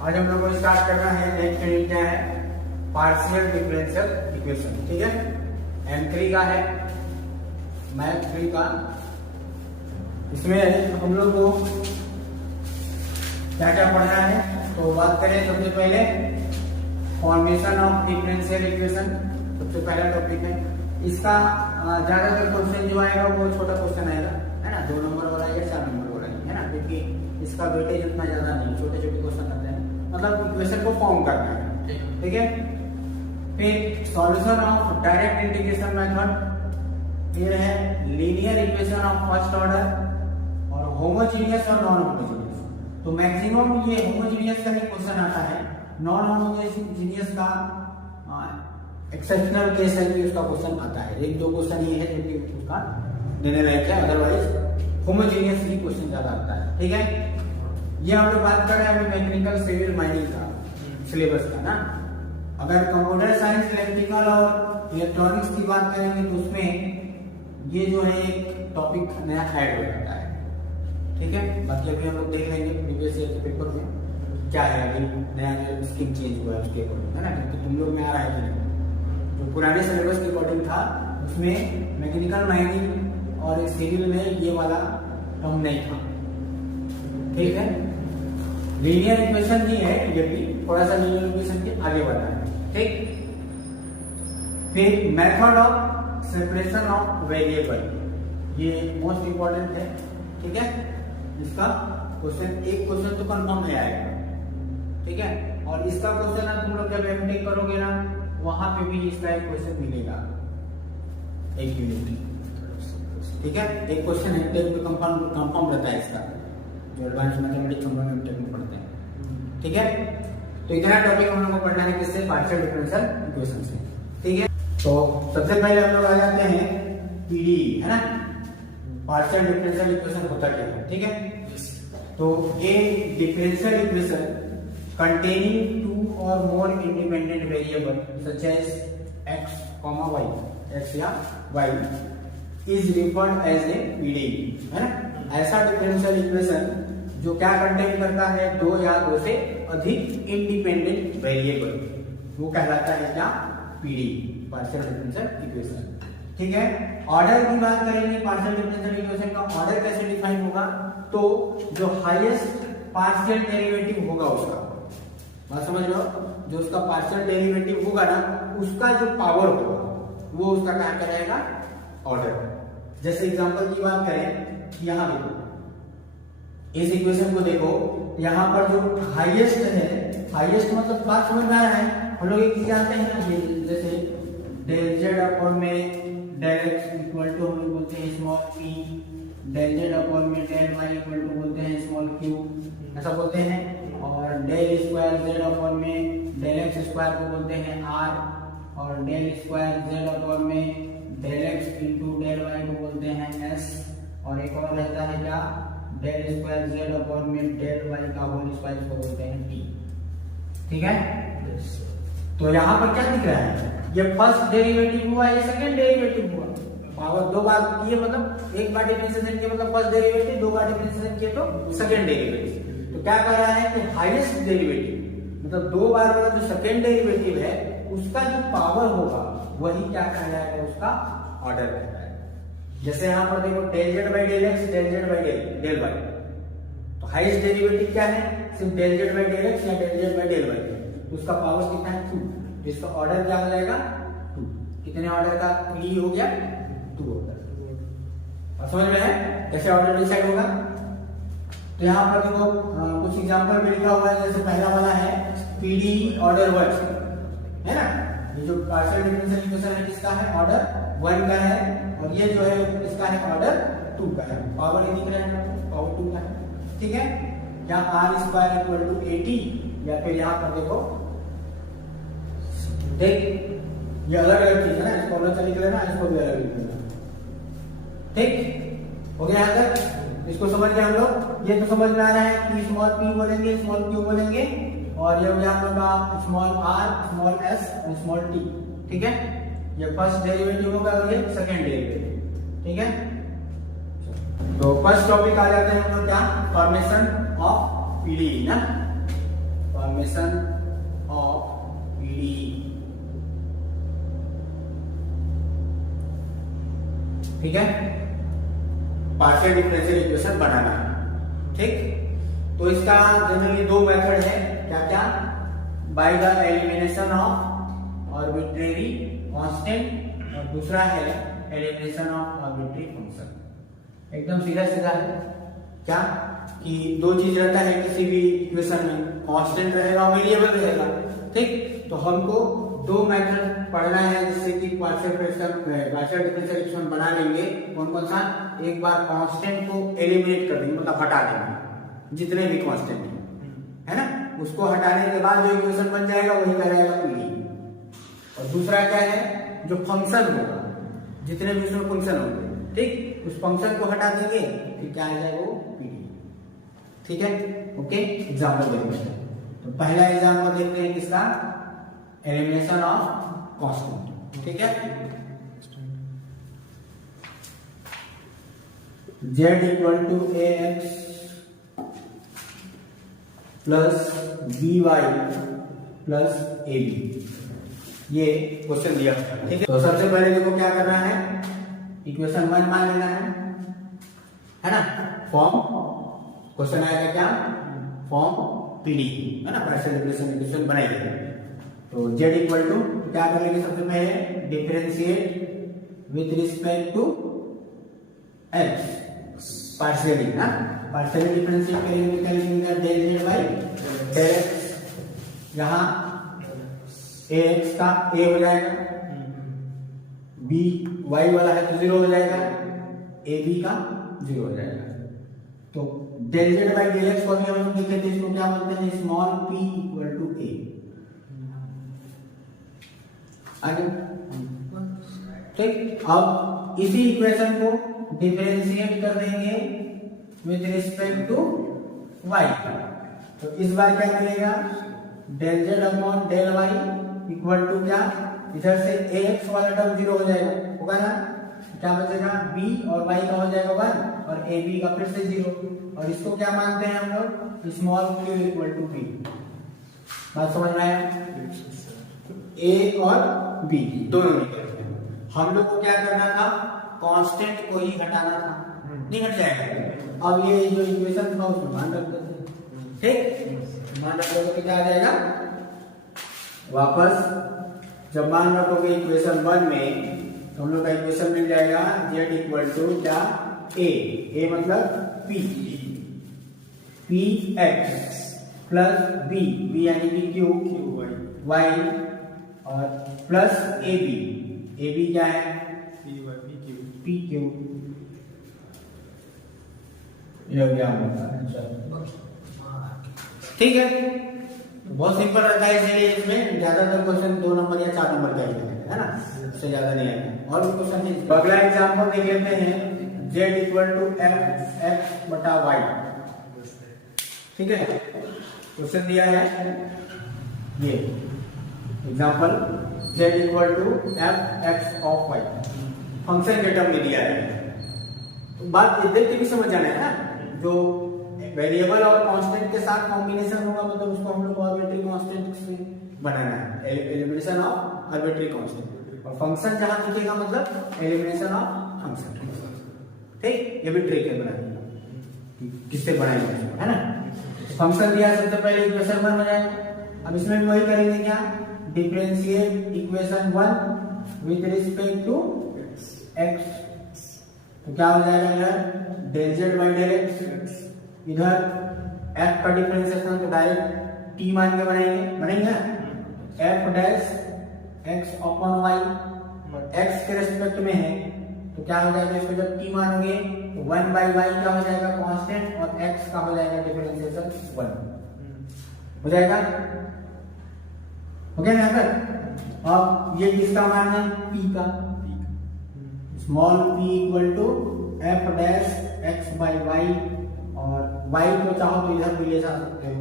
आज हम लोग को स्टार्ट करना है नेक्स्ट यूनिट क्या है, पार्शियल डिफरेंशियल इक्वेशन। ठीक है, M3 का है, मैथ 3 का। इसमें हम लोग को क्या क्या पढ़ना है, तो बात करें सबसे पहले फॉर्मेशन ऑफ डिफरेंशियल इक्वेशन। सबसे पहला टॉपिक है इसका। ज्यादातर क्वेश्चन जो आएगा वो छोटा क्वेश्चन आएगा, है ना, 2 नंबर वाला या 4 नंबर वाला, है ना, क्योंकि इसका वेटेज उतना ज्यादा नहीं, छोटे छोटे क्वेश्चन आते हैं, मतलब इक्वेशन को फॉर्म करना है। ठीक है, फिर solution of direct integration method, फिर है linear equation of first order, और होमोजीनियस और नॉन होमोजीनियस। तो मैक्सिमम ये होमोजीनियस का ही क्वेश्चन आता है, नॉन होमोजीनियस का एक्सेप्शनल केस है कि उसका क्वेश्चन आता है। 1-2 क्वेश्चन ये है जो कि उसका देने लायक है, अदरवाइज होमोजीनियस ही क्वेश्चन ज्यादा आता है। ठीक है, ये हम लोग बात कर रहे हैं अभी मैकेनिकल सिविल माइनिंग का सिलेबस का ना। अगर कंप्यूटर साइंस, इलेक्ट्रिकल और इलेक्ट्रॉनिक्स की बात करेंगे तो उसमें ये जो है एक टॉपिक नया ऐड हो जाता है। ठीक है, बाकी अभी हम लोग देख लेंगे प्रीवियस ईयर के पेपर में क्या है, अभी नया स्कीम चेंज हुआ है उसके अकॉर्डिंग, है ना, क्योंकि तुम लोग में आ रहा है कि नहीं। जो पुराने सिलेबस के अकॉर्डिंग था उसमें मैकेनिकल माइनिंग और सिविल में ये वाला टर्म नहीं था। ठीक है, लीनियर इक्वेशन ही है, ये भी थोड़ा सा लीनियर इक्वेशन के आगे बढ़ा है। ठीक, फिर method of separation of variable, ये मोस्ट इंपॉर्टेंट है। ठीक है, इसका क्वेश्चन एक क्वेश्चन तो कंफर्म नहीं आएगा। ठीक है, और इसका क्वेश्चन तुम लोग जब एमटेक करोगे ना, वहां पे भी इसका एक क्वेश्चन मिलेगा, एक यूनिट। ठीक है, एक क्वेश्चन एमटेक में कंफर्म रहता है इसका, जो एडवांस मैथमेटिक्स हम लोग एमटेक में पढ़ते हैं। ठीक है, तो इतना टॉपिक हम लोग को पढ़ना है किससे, पार्शियल डिफरेंशियल इक्वेशन से। ठीक है, तो सबसे पहले हम लोग आ जाते हैं पीडीई, है ना, पार्शियल डिफरेंशियल इक्वेशन होता क्या है। ठीक है, तो ए differential equation containing 2 or more independent variable such as x, y, x या y is referred as a PDE, है ना। ऐसा डिफरेंशियल इक्वेशन जो क्या कंटेन करता है, 2 या 2 से अधिक इंडिपेंडेंट वेरिएबल, वो कहलाता है क्या, PDE, पार्शियल डिफरेंशियल इक्वेशन। ठीक है, ऑर्डर की बात करेंगे, पार्शियल डिफरेंशियल इक्वेशन का ऑर्डर कैसे डिफाइन होगा, तो जो हाईएस्ट पार्शियल डेरिवेटिव होगा उसका, बात समझ लो, जो उसका पार्शियल डेरिवेटिव होगा ना, उसका जो पावर होगा वो उसका क्या करेगा, ऑर्डर। जैसे एग्जांपल की बात करें, यहां देखो, इस इक्वेशन को देखो, यहां पर जो हाईएस्ट है, हाईएस्ट मतलब बात समझ में आ रहा है, हम लोग एक चीज जानते हैं ना, जैसे डेल जेड अपॉन में डेल एक्स इक्वल टू हम लोग बोलते हैं small p, del z upon में डेल वाई इक्वल टू बोलते हैं स्मॉल क्यू, ऐसा बोलते हैं। और डेल स्क्वायर जेड अपॉन में डेल एक्स स्क्वायर को बोलते हैं आर, और डेल स्क्वायर जेड अपॉन में del x into del y को बोलते हैं एस, और एक और रहता है क्या, डेल स्क्वायर जेड अपॉन में डेल वाई का होल स्क्वायर को बोलते हैं टी। ठीक है, तो यहाँ पर क्या दिख रहा है, ये फर्स्ट डेरिवेटिव हुआ, ये सेकंड डेरिवेटिव हुआ, पावर 2 बार किए, मतलब एक बार डिफरेंशिएशन किए मतलब फर्स्ट डेरिवेटिव, 2 बार डिफरेंशिएशन किए तो सेकंड डेरिवेटिव। तो क्या कह रहा है कि हाईएस्ट डेरिवेटिव मतलब 2 बार वाला जो सेकेंड डेरिवेटिव है उसका जो पावर होगा वही क्या कहलाएगा, उसका ऑर्डर कहलाएगा। जैसे यहाँ पर देखो del Z by del X, del Z by del Y, तो हाईएस्ट डेरिवेटिव क्या है, सिर्फ del Z by del X या del Z by del Y, तो उसका पावर कितना है, 2, जिसका ऑर्डर क्या हो जाएगा, 2। कितने ऑर्डर का पीडी हो गया, 2 ऑर्डर। और समझ में है कैसे ऑर्डर डिसाइड होगा। तो यहाँ पर देखो कुछ एग्जांपल में लिखा हुआ है, जैसे पहला वाला है पीडी ऑर्डर 1, है ना, ये जो पार्शियल डिफरेंशियल इक्वेशन है किसका है, ऑर्डर 1 का है, और ये जो है इसका है ऑर्डर 2 का है, पावर दिख रहा है, पावर 2 का है। ठीक है, यहाँ आर स्क्वायर इक्वल टू 80, या फिर यहाँ पर देखो, देख ये अलग अलग चीज है ना, इसको अलग लिख लेना, इसको भी अलग लिख लेना। ठीक हो गया यहाँ तक, इसको समझ गए हम लोग। ये तो समझ में आ रहा है कि स्मॉल पी बोलेंगे, स्मॉल क्यू बोलेंगे, और ये हो गया हम लोग का स्मॉल आर, स्मॉल एस और स्मॉल टी। ठीक है, ये फर्स्ट डेरिवेटिव होगा और ये सेकंड डेरिवेटिव। ठीक है, तो फर्स्ट टॉपिक आ जाते हैं हम लोग क्या, फॉर्मेशन ऑफ पीडीई ना। Formation of PDE. ठीक है, पार्शियल डिफरेंशियल इक्वेशन बनाना है। ठीक, तो इसका जनरली दो मेथड है, क्या क्या, by the elimination of arbitrary constant और दूसरा है एलिमिनेशन ऑफ आर्बिट्रेरी फंक्शन। एकदम सीधा सीधा है क्या कि दो चीज रहता है किसी भी इक्वेशन में, कांस्टेंट रहेगा और वेरिएबल रहेगा। ठीक, तो हमको दो मेथड पढ़ना है जिससे कि पार्शियल डिफरेंशियल इक्वेशन बना लेंगे। कौन कौन सा, एक बार कांस्टेंट को एलिमिनेट कर देंगे, मतलब हटा देंगे जितने भी कांस्टेंट है ना, उसको हटाने के बाद जो इक्वेशन बन जाएगा वही कहलाएगा पीडीई। और दूसरा क्या है, जो फंक्शन होगा, जितने भी उसमें फंक्शन होंगे, ठीक, उस फंक्शन को हटा देंगे फिर क्या आ जाएगा वो पीडीई। ठीक है, ओके, एग्जाम्पल देखते हैं। तो पहला एग्जाम्पल देखते हैं किसका, एलिमिनेशन ऑफ कांस्टेंट। ठीक है, z equal to ax plus by plus ab, ये क्वेश्चन दिया। ठीक है, तो सबसे पहले देखो क्या करना है, इक्वेशन 1 मान लेना है ना, फॉर्म, क्वेश्चन आएगा क्या, फॉर्म पीडीई है ना, पार्शियल डिफरेंशियल इक्वेशन बनाएंगे। तो z इक्वल टू क्या कर लेंगे, सबसे पहले differentiate with respect to x partially ना, पार्शियली डिफरेंशिएट करेंगे तो क्या लिखेंगे, del z by del x, यहाँ ax का a हो जाएगा, b y वाला है तो 0 हो जाएगा, ab का 0 हो जाएगा। तो del z by del x को हम लोग लिखते हैं, इसको क्या बोलते हैं, small p equal to a। आगे ठीक, अब इसी इक्वेशन को डिफरेंशिएट कर देंगे विद रिस्पेक्ट टू y। तो इस बार क्या मिलेगा, del z upon del y equal to क्या, इधर से ax वाला टर्म 0 हो जाएगा, होगा ना, क्या बचेगा, b और y का हो जाएगा 1 और ab का फिर से 0। और इसको क्या मानते हैं हम लोग, small q equal to b। बात समझ में आया, a और b दोनों निकलते हैं। हम लोग को क्या करना था, कांस्टेंट को ही हटाना था, नहीं हट जाएगा। अब ये जो इक्वेशन था उसमें मान रख देते हैं। ठीक, मान रख दोगे तो क्या आ जाएगा, वापस जब मान रखोगे इक्वेशन 1 में तो हम लोग का इक्वेशन मिल जाएगा z इक्वल टू क्या, a मतलब p x प्लस b यानी कि q y और प्लस ab क्या है, p q, ये हो गया हमारा। ठीक है, बहुत सिंपल रहता है, इसलिए इसमें ज्यादातर क्वेश्चन 2 नंबर या 4 नंबर का ही है ना, इससे ज्यादा नहीं है। और भी क्वेश्चन है, अगला एग्जांपल देख लेते हैं, z इक्वल टू x बटा y। ठीक है, क्वेश्चन दिया है ये example, z equal to f(x) of y, function के टर्म में दिया है। तो बात देख के भी समझ जाना है ना, जो वेरिएबल और कांस्टेंट के साथ कॉम्बिनेशन होगा मतलब उसको हम लोग आर्बिट्री कांस्टेंट से बनाना है, एलिमिनेशन ऑफ आर्बिट्री कांस्टेंट। और फंक्शन जहां दिखेगा मतलब एलिमिनेशन ऑफ फंक्शन। ठीक, ये भी ट्रिक है बनाने, किससे बनाएंगे है ना। फंक्शन दिया सबसे पहले इक्वेशन 1 हो जाएगा। अब इसमें भी वही करेंगे, क्या, differentiate equation 1 with respect to x। तो क्या हो जाएगा, इधर del z by del x, इधर f का डिफरेंशिएशन तो डायरेक्ट t मान के बनेंगे f dash x upon y, x के रेस्पेक्ट में है तो क्या हो जाएगा, इसको जब t मानोगे तो 1 बाई y क्या हो जाएगा कांस्टेंट और x का हो जाएगा डिफरेंशिएशन 1 हो जाएगा। ओके यहाँ तक। अब ये किसका मान है, p का, small p equal to f dash x by y, और y को चाहो तो इधर भी ले जा सकते हो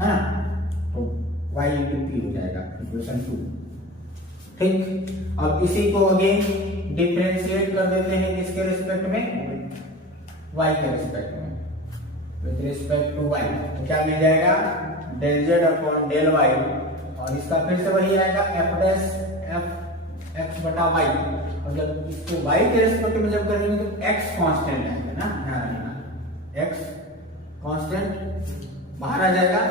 है ना, तो y इंटू p हो जाएगा इक्वेशन 2। ठीक, अब इसी को अगेन डिफरेंशिएट कर देते हैं किसके रिस्पेक्ट में, y के रिस्पेक्ट में, विद रिस्पेक्ट टू y। तो क्या मिल जाएगा, del z upon del y, और इसका फिर से वही आएगा एफ डैश एफ एक्स बटा वाई, और जब इसको वाई के रेस्पेक्ट में जब करेंगे तो एक्स कांस्टेंट आएगा ना, ध्यान रखना एक्स कांस्टेंट बाहर आ जाएगा,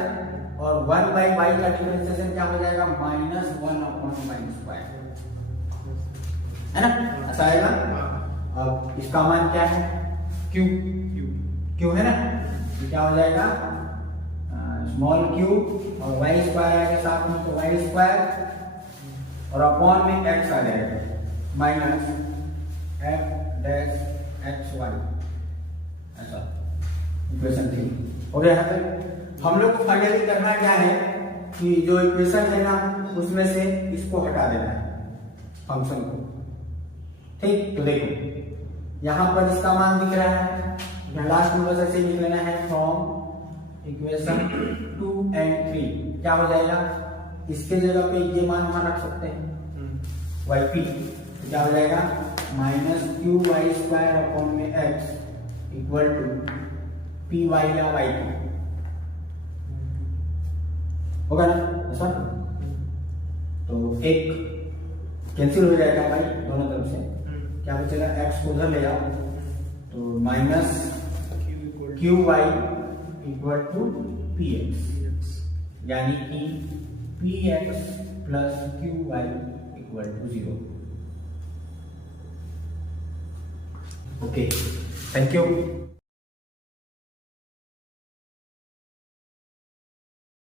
और 1 बाई वाई का डिफरेंशिएशन क्या हो जाएगा -1 अपॉन वाई स्क्वायर, है ना, ऐसा आएगा। अब इसका मान क्या है क्यू, क्यू है ना, ये क्या हो जाएगा स्मॉल क्यू, और वाई स्क्वायर आएगा साथ में, तो वाई स्क्वायर और अपॉन में एक्स आ जाएगा minus f dash x y, ऐसा इक्वेशन 3 हो गया है। हम लोग को फाइनली करना क्या है कि जो इक्वेशन है ना उसमें से इसको हटा देना है फंक्शन को, ठीक। तो देखो यहां पर इसका मान दिख रहा है, यहाँ लास्ट में बस ऐसे लिख लेना है फ्रॉम इक्वेशन 2 and 3 क्या हो जाएगा, इसके जगह पे ये मान वहां रख सकते हैं वाई पी, तो क्या हो जाएगा -q वाई स्क्वायर अपॉन में x equal to p y या वाई पी, होगा ना ऐसा। तो एक कैंसिल हो जाएगा भाई दोनों तरफ से, क्या बचेगा x को उधर ले जाओ, तो minus q y equal to p x, यानी कि p x plus q y equal to 0। Okay, thank you.